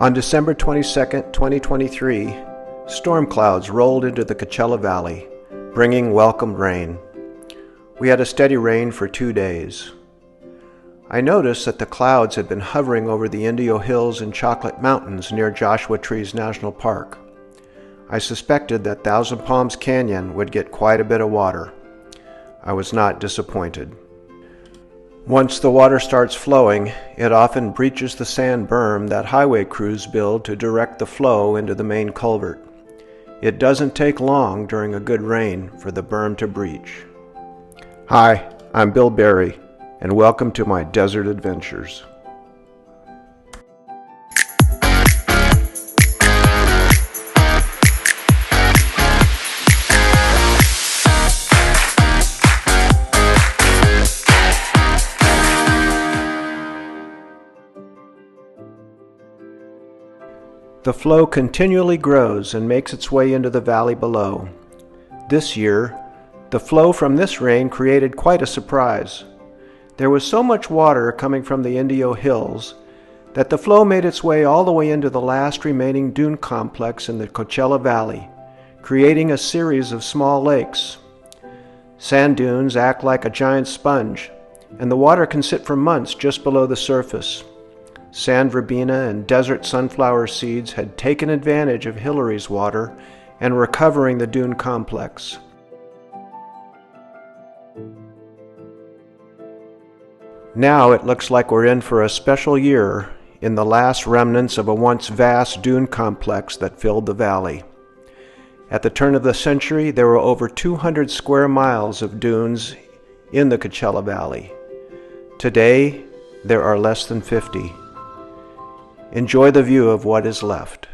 On December 22, 2023, storm clouds rolled into the Coachella Valley, bringing welcome rain. We had a steady rain for 2 days. I noticed that the clouds had been hovering over the Indio Hills and Chocolate Mountains near Joshua Trees National Park. I suspected that Thousand Palms Canyon would get quite a bit of water. I was not disappointed. Once the water starts flowing, it often breaches the sand berm that highway crews build to direct the flow into the main culvert. It doesn't take long during a good rain for the berm to breach. Hi, I'm Bill Berry, and welcome to my desert adventures. The flow continually grows and makes its way into the valley below. This year, the flow from this rain created quite a surprise. There was so much water coming from the Indio Hills that the flow made its way all the way into the last remaining Dune Complex in the Coachella Valley, creating a series of small lakes. Sand dunes act like a giant sponge, and the water can sit for months just below the surface. Sand verbena and desert sunflower seeds had taken advantage of Hillary's water and were covering the Dune Complex. Now it looks like we're in for a special year in the last remnants of a once vast dune complex that filled the valley. At the turn of the century, there were over 200 square miles of dunes in the Coachella Valley. Today, there are less than 50. Enjoy the view of what is left.